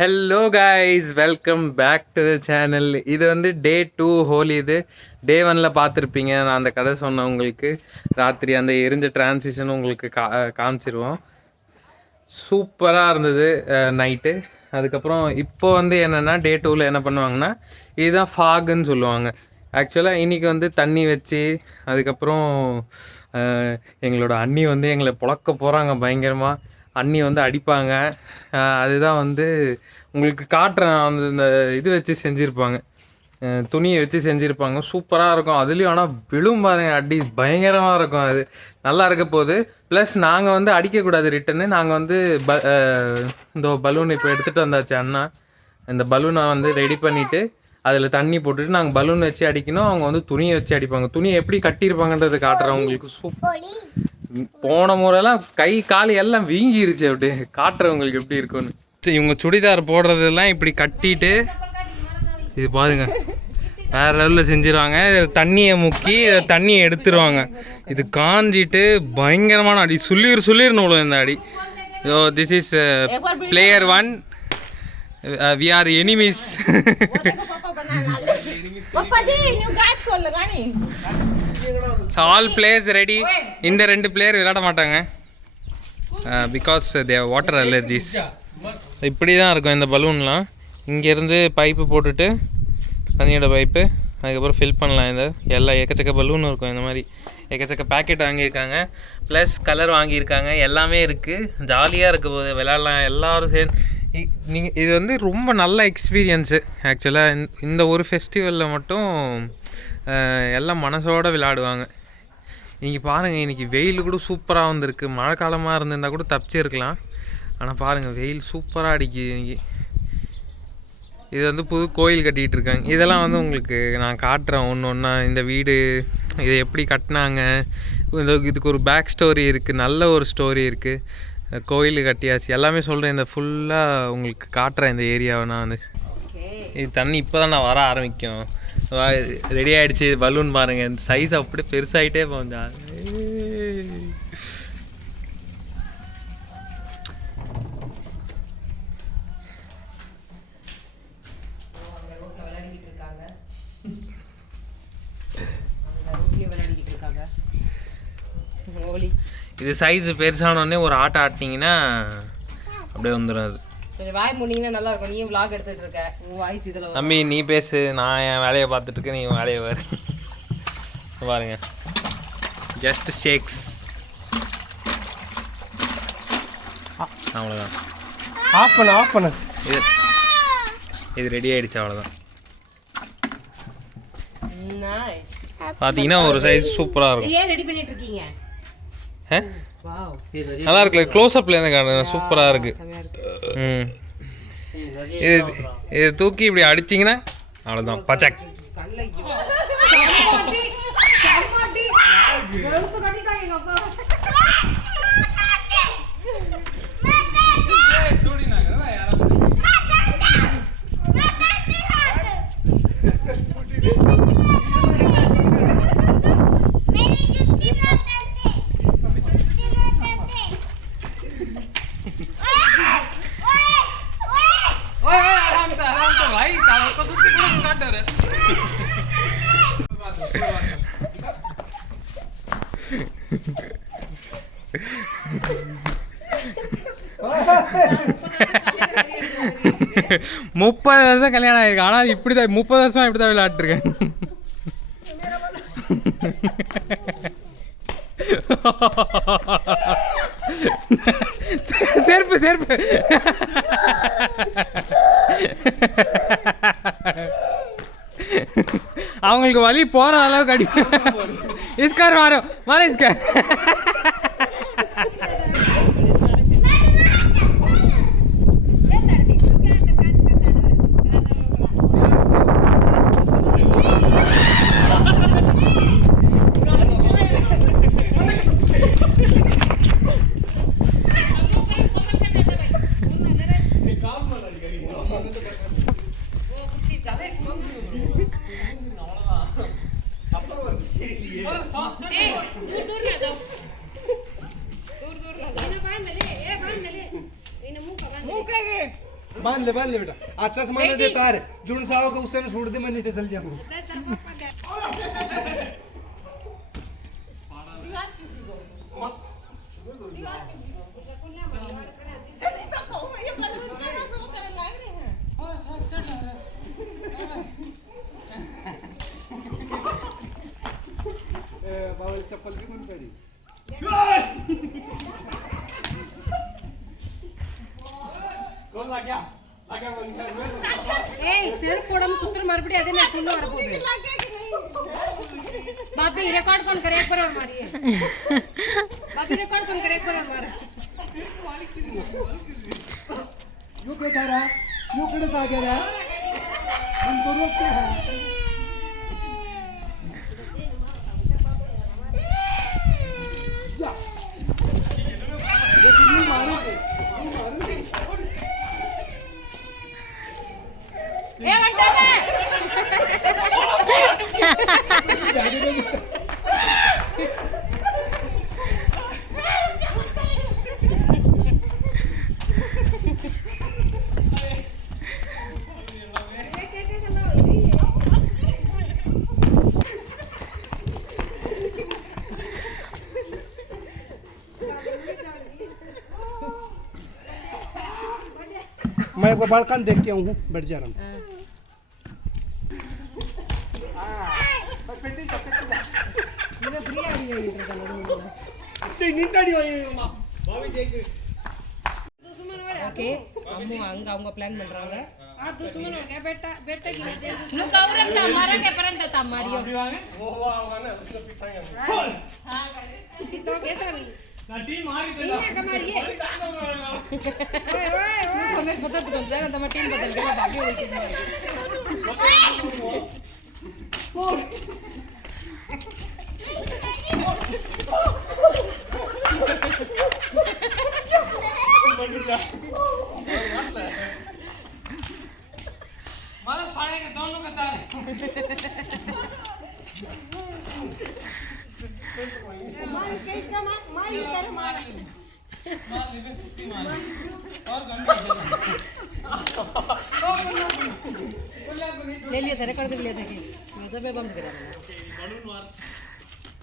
Hello guys, welcome back to the channel. இது வந்து டே 2 ஹோலி. இது டே 1ல் பார்த்துருப்பீங்க. நான் அந்த கதை சொன்னேன் உங்களுக்கு. ராத்திரி அந்த எரிஞ்ச டிரான்சிஷன் உங்களுக்கு காமிச்சிருவோம். சூப்பராக இருந்தது நைட்டு. அதுக்கப்புறம் இப்போ வந்து என்னென்னா டே 2ல் என்ன பண்ணுவாங்கன்னா, இதுதான் ஃபாகுன்னு சொல்லுவாங்க. ஆக்சுவலாக இன்றைக்கி வந்து தண்ணி வச்சு அதுக்கப்புறம் எங்களோட அண்ணி வந்து எங்களை புழக்க போகிறாங்க பயங்கரமாக. அண்ணி வந்து அடிப்பாங்க. அதுதான் வந்து உங்களுக்கு காட்டுறேன். அந்த இந்த இது வச்சு செஞ்சுருப்பாங்க, துணியை வச்சு செஞ்சுருப்பாங்க. சூப்பராக இருக்கும். அதுலேயும் ஆனால் விழும் பாருங்க அடி, பயங்கரமாக இருக்கும். அது நல்லா இருக்க போகுது. ப்ளஸ் நாங்கள் வந்து அடிக்கக்கூடாது ரிட்டன்னு. நாங்கள் வந்து இந்த பலூன் இப்போ எடுத்துகிட்டு வந்தாச்சு அண்ணா. இந்த பலூனை வந்து ரெடி பண்ணிவிட்டு அதில் தண்ணி போட்டுட்டு நாங்கள் பலூன் வச்சு அடிக்கணும். அவங்க வந்து துணியை வச்சு அடிப்பாங்க. துணியை எப்படி கட்டியிருப்பாங்கன்றது காட்டுறேன் உங்களுக்கு. போன முறையெல்லாம் கை கால் எல்லாம் வீங்கிருச்சு. அப்படியே காட்டுறவங்களுக்கு எப்படி இருக்குன்னு. இவங்க சுடிதார் போடுறதெல்லாம் இப்படி கட்டிட்டு இது பாருங்க வேற லெவலில் செஞ்சிருவாங்க. தண்ணியை முக்கி தண்ணியை எடுத்துருவாங்க. இது காஞ்சிட்டு பயங்கரமான அடி, சுள்ளீர்னு விழும் இந்த அடி. So this is player 1. we are enemies. All players ready. இந்த 2 பிளேயர் விளையாட மாட்டாங்க பிகாஸ் தே வாட்டர் அலர்ஜிஸ். இப்படி தான் இருக்கும் இந்த பலூன்லாம். இங்கேருந்து பைப்பு போட்டுட்டு தண்ணியோட பைப்பு அதுக்கப்புறம் ஃபில் பண்ணலாம். இந்த எல்லா எக்கச்சக்க பலூன் இருக்கும். இந்த மாதிரி எக்கச்சக்க பேக்கெட் வாங்கியிருக்காங்க, ப்ளஸ் கலர் வாங்கியிருக்காங்க. எல்லாமே இருக்குது. ஜாலியாக இருக்க போது விளையாடலாம் எல்லோரும் சேர்ந்து. நீங்கள் இது வந்து ரொம்ப நல்ல எக்ஸ்பீரியன்ஸு. ஆக்சுவலாக இந்த ஒரு ஃபெஸ்டிவலில் மட்டும் எல்லாம் மனசோடு விளையாடுவாங்க. இன்றைக்கி பாருங்கள், இன்றைக்கி வெயில் கூட சூப்பராக வந்திருக்கு. மழை காலமாக இருந்திருந்தால் கூட தப்பிச்சிருக்கலாம். ஆனால் பாருங்கள், வெயில் சூப்பராக அடிக்குது இன்றைக்கி. இது வந்து புது கோயில் கட்டிகிட்டு இருக்காங்க. இதெல்லாம் வந்து உங்களுக்கு நான் காட்டுறேன் ஒன்று ஒன்றா. இந்த வீடு இதை எப்படி கட்டினாங்க, இதுக்கு ஒரு பேக் ஸ்டோரி இருக்குது, நல்ல ஒரு ஸ்டோரி இருக்குது. கோயில் கட்டியாச்சு, எல்லாமே சொல்கிறேன். இந்த ஃபுல்லாக உங்களுக்கு காட்டுறேன் இந்த ஏரியாவை. நான் வந்து இது தண்ணி இப்போ தான் நான் வர ஆரம்பிக்கும். ரெடி ஆகிடுச்சு. பலூன் பாருங்கள், சைஸ் அப்படியே பெருசாகிட்டே போஞ்சா. இது சைஸ் பெருசானோடனே ஒரு ஆட்டை ஆட்டினீங்கன்னா அப்படியே வந்துடும். அது வாய் மூடிங்கன்னா நல்லா இருக்கும். நீ vlog எடுத்துட்டு இருக்க, உன் வாய்ஸ் இதுல தம்பி நீ பேசு, நான் என் வேலையை பார்த்துட்டு இருக்கேன், நீ வேலையை பாரு. பாருங்க, ஜஸ்ட் ஷேக்ஸ், அவ்வளோதான். ஆஃப் பண்ணு. இது ரெடி ஆயிடுச்சு, அவ்வளோதான். நைஸ். பார்த்தீங்கன்னா ஒரு சைஸ் சூப்பராக இருக்கும். ஏன் ரெடி பண்ணிட்டு இருக்கீங்க? வாவ், நல்லா இருக்குல்ல? க்ளோஸ் அப்ல இருந்து காட்டுங்க, சூப்பராக இருக்கு. இது தூக்கி இப்படி அடிச்சிங்கன்னா அவ்வளோதான், பச்சக். முப்பது வருஷம் கல்யாணம் ஆயிருக்கு, ஆனால் இப்படிதான் 30 வருஷமா இப்படிதான் விளையாட்டுருக்கேன். செருப்பு அவங்களுக்கு வலி போற அளவுக்கு அடி. இஸ்கார் மாற இஸ்கார். बांध ले बेटा अच्छा सामान दे तार जुन साव को उससे छोड़ दे मैं नीचे चल जाऊंगा बाबा चप्पल भी कौन पहनी कौन ला गया ஏய் செருப்பு போடாம சுத்துற மறுபடியும் அதே மாதிரி புண்ணு வர போகுது बापी रिकॉर्ड कौन करे एक बार और मारिए बापी रिकॉर्ड कौन करे एक बार और मारे यू क्या रहा यू कड़े आ गया हम तो रोकते हैं जा लेकिन यू मारोगे ए बंटा मैं को बालकन देख के हूँ बैठ जा रहा हूँ इने फ्री आ गई ஓகே அம்மு அங்க அவங்க பிளான் பண்றாங்க बेटा बेटा नु गौरव ता मारा के परंत ता मारियो वो आवा ना उसको पिटाएंगे हां तो कहता नहीं नाटी मार के का मारिए ओए ओए हमें पता तो जाना तो टीम बदल के भागे हुई मारो सारे के दोनों का तार मार किसका मार इधर मार लेवे सुत्ती मार और गंदी ले लिया था रिकॉर्ड कर लिया था कि मैं सब बंद करा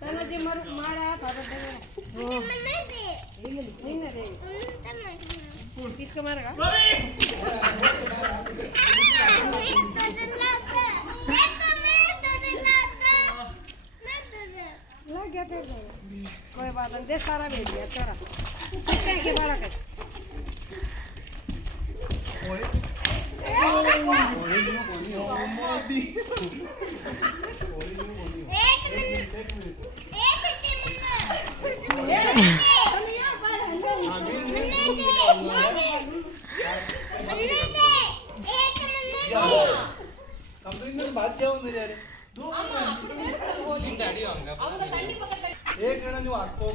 तना जी मारा था ओ नहीं दे किसका मारेगा लग गया तेरे कोई बात नहीं दे सारा भेज दिया तेरा सुनते हैं कि बड़ा कर बात क्या होने जा रहे एक जन जो आपको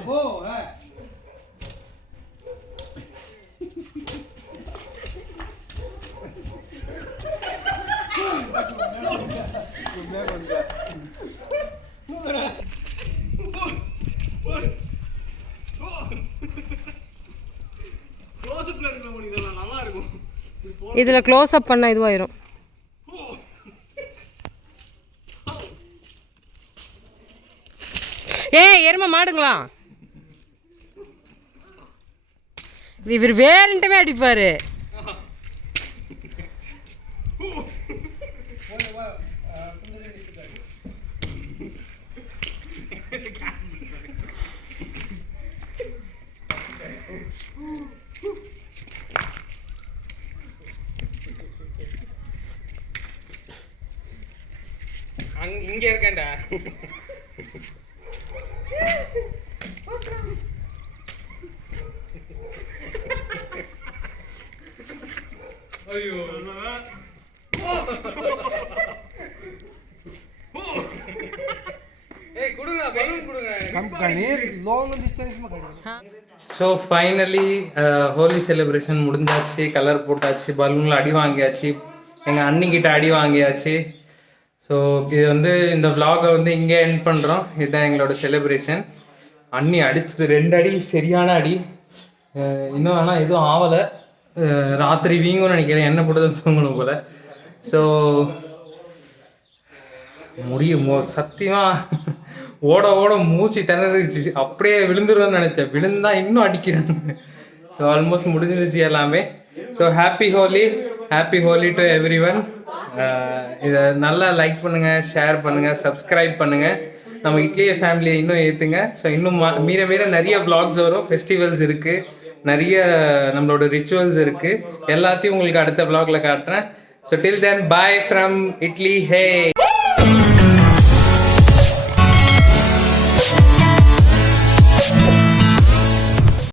वो है मैं बन गया க்ளோஸ் அப்ல இருக்க முடியுது நல்லா இருக்கும் இதுல க்ளோஸ் அப் பண்ணா இதுவாயிரும் ஏய் எருமை மாடுங்களா இவர் வேறன்ட்டமே அடிப்பாரு இங்க இருக்கேன்டா कम करनी लॉन्ग डिस्टेंस में करनी ஸோ ஃபைனலி ஹோலி செலிப்ரேஷன் முடிஞ்சாச்சு, கலர் போட்டாச்சு, பலூனில் அடி வாங்கியாச்சு, எங்கள் அண்ணிக்கிட்ட அடி வாங்கியாச்சு. ஸோ இது வந்து இந்த vlog-அ வந்து இங்கே எண்ட் பண்ணுறோம். இதுதான் எங்களோட செலிப்ரேஷன். அண்ணி அடிச்சது 2 அடி, சரியான அடி. இன்னும் ஆனால் எதுவும் ஆகலை. ராத்திரி வீங்கும்னு நினைக்கிறேன், என்ன போட்டு தான் தூங்கணும் போல். ஸோ சத்தியமாக ஓட மூச்சு திணறிச்சு, அப்படியே விழுந்துருவேன்னு நினச்சேன். விழுந்தா இன்னும் அடிக்கிறேன். ஸோ ஆல்மோஸ்ட் முடிஞ்சிருச்சு எல்லாமே. So happy Holi to every one. இதை நல்லா லைக் பண்ணுங்கள், ஷேர் பண்ணுங்கள், சப்ஸ்கிரைப் பண்ணுங்கள். நம்ம இட்லிய ஃபேமிலியை இன்னும் ஏற்றுங்க. ஸோ இன்னும் மீற நிறைய vlogs வரும். ஃபெஸ்டிவல்ஸ் இருக்குது, நிறைய நம்மளோட ரிச்சுவல்ஸ் இருக்குது. எல்லாத்தையும் உங்களுக்கு அடுத்த vlogல காட்டுறேன். So till then bye from idli hey.